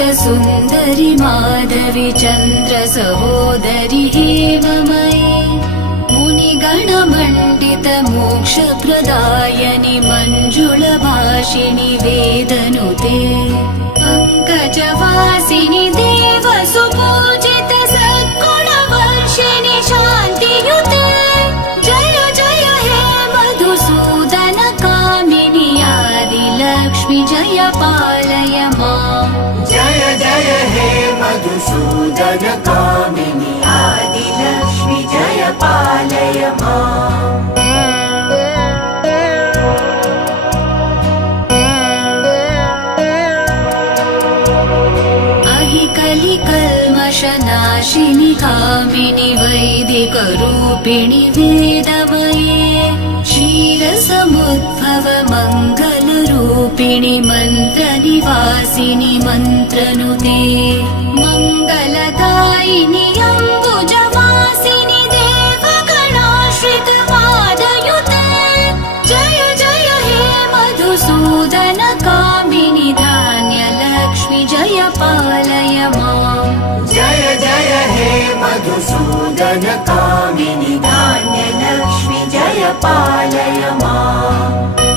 सुन्दरि माधवि चन्द्र सहोदरि हेममयि मुनिगणमण्डित मोक्षप्रदायनि मञ्जुलभाषिणि वेदनुते पङ्कजवासिनि देवसुपूजित सद्गुणवर्षिणि शान्तियुते जय जय हे मधुसूदन कामिनि आदिलक्ष्मि जय पालय माम् जय जय हे मधुसूदन कामिनि आदिलक्ष्मि जय पालय माम् कलिकल्मषनाशिनि कामिनि वैदिकरूपिणि वेदमये क्षीरसमुद्भव मङ्गलरूपिणि मन्त्रनिवासिनि मन्त्रनुते मङ्गलदायिनि अम्बुजवासिनि देवगणाश्रित पादयुते जय जय हे मधुसूदन कामिनि धान्यलक्ष्मि जय पालय माम् जय जय हे मधुसूदन कामिनि धान्यलक्ष्मि जय पालय माम्।